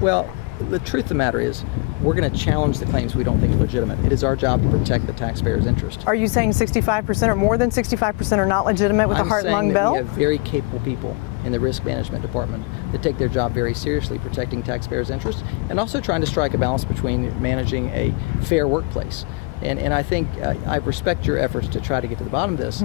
Well, the truth of the matter is, we're going to challenge the claims we don't think are legitimate. It is our job to protect the taxpayer's interest. Are you saying 65% or more than 65% are not legitimate with the heart and lung bill? We have very capable people in the risk management department that take their job very seriously, protecting taxpayers' interests, and also trying to strike a balance between managing a fair workplace. And I think I respect your efforts to try to get to the bottom of this,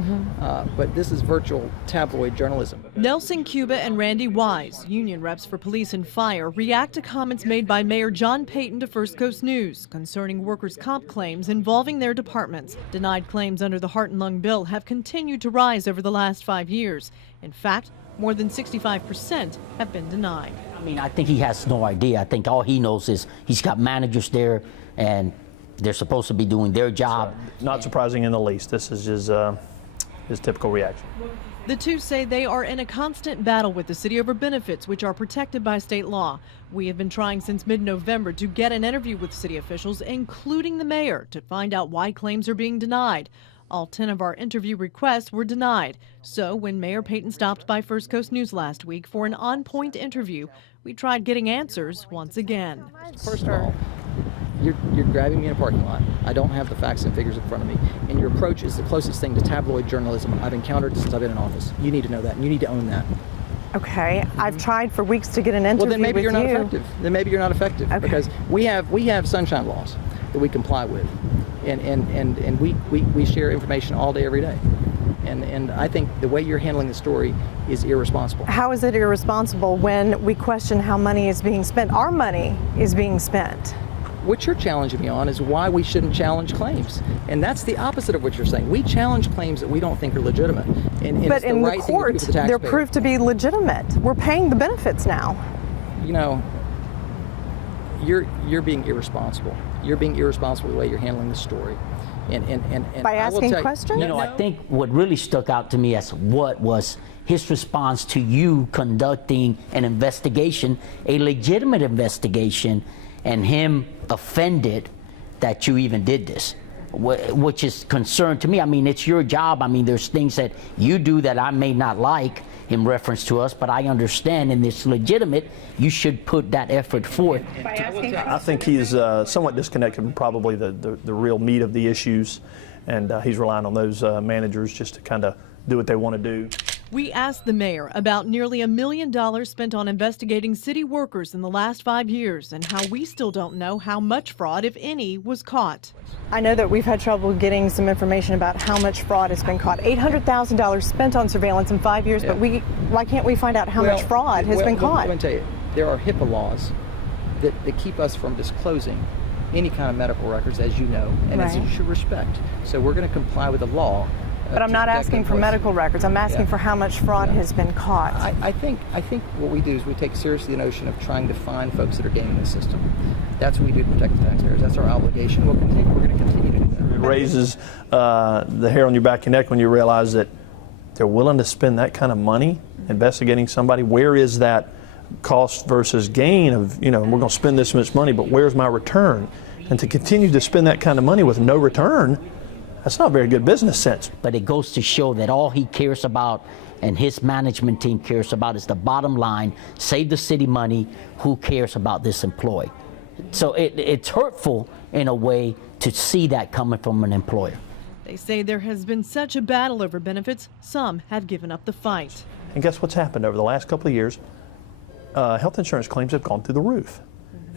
but this is virtual tabloid journalism. Nelson Cuba and Randy Wise, union reps for police and fire, react to comments made by Mayor John Payton to First Coast News concerning workers' comp claims involving their departments. Denied claims under the heart and lung bill have continued to rise over the last 5 years. In fact, more than 65% have been denied. I mean, I think he has no idea. I think all he knows is he's got managers there and they're supposed to be doing their job. Not surprising in the least. This is his typical reaction. The two say they are in a constant battle with the city over benefits, which are protected by state law. We have been trying since mid-November to get an interview with city officials, including the mayor, to find out why claims are being denied. All 10 of our interview requests were denied. So when Mayor Payton stopped by First Coast News last week for an on-point interview, we tried getting answers once again. First of all, you're grabbing me in a parking lot. I don't have the facts and figures in front of me. And your approach is the closest thing to tabloid journalism I've encountered since I've been in office. You need to know that, and you need to own that. Okay, I've tried for weeks to get an interview Well, then maybe you're not with you. effective. Then maybe you're not effective, Okay. because we have sunshine laws that we comply with, and we share information all day, every day. And I think the way you're handling the story is irresponsible. How is it irresponsible when we question how money is being spent? Our money is being spent. What you're challenging me on is why we shouldn't challenge claims. And that's the opposite of what you're saying. We challenge claims that we don't think are legitimate. And But it's in the the right court, thing to do for the they're taxpayer. proved to be legitimate. We're paying the benefits now. You know, you're being irresponsible. You're being irresponsible with the way you're handling the story. And By I will asking tell you- questions? You know, I think what really stuck out to me as what was his response to you conducting an investigation, a legitimate investigation, and him offended that you even did this, which is concern to me. I mean, it's your job. I mean, there's things that you do that I may not like in reference to us, but I understand, and it's legitimate. You should put that effort forth. I think he's somewhat disconnected from probably the real meat of the issues, and he's relying on those managers just to kind of do what they want to do. We asked the mayor about nearly $1 million spent on investigating city workers in the last 5 years and how we still don't know how much fraud, if any, was caught. I know that we've had trouble getting some information about how much fraud has been caught. $800,000 spent on surveillance in 5 years, but why can't we find out how much fraud has been caught? Let me tell you, there are HIPAA laws that keep us from disclosing any kind of medical records, as you know, and as you should respect. So we're going to comply with the law. But I'm not asking for medical records. I'm asking for how much fraud has been caught. I think what we do is we take seriously the notion of trying to find folks that are gaming the system. That's what we do to protect the taxpayers. That's our obligation. We're going to continue to do that. It raises the hair on your back of your neck when you realize that they're willing to spend that kind of money investigating somebody. Where is that cost versus gain of, you know, we're going to spend this much money, but where's my return? And to continue to spend that kind of money with no return, that's not very good business sense. But it goes to show that all he cares about and his management team cares about is the bottom line, save the city money, who cares about this employee? So it's hurtful in a way to see that coming from an employer. They say there has been such a battle over benefits, some have given up the fight. And guess what's happened over the last couple of years? Health insurance claims have gone through the roof.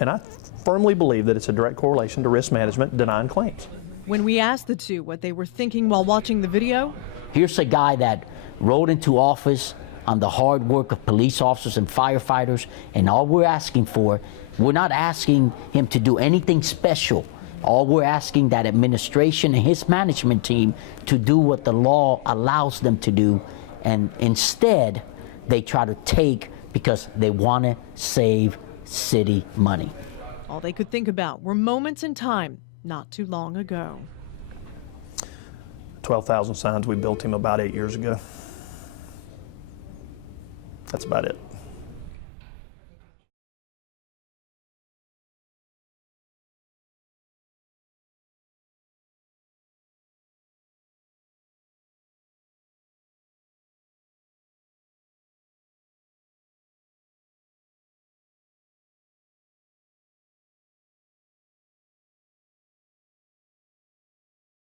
And I firmly believe that it's a direct correlation to risk management denying claims. When we asked the two what they were thinking while watching the video, Here's a guy that rode into office on the hard work of police officers and firefighters, and all we're asking for, we're not asking him to do anything special. All we're asking that administration and his management team to do what the law allows them to do, and instead they try to take because they want to save city money. all they could think about were moments in time not too long ago. 12,000 signs we built him about 8 years ago. That's about it.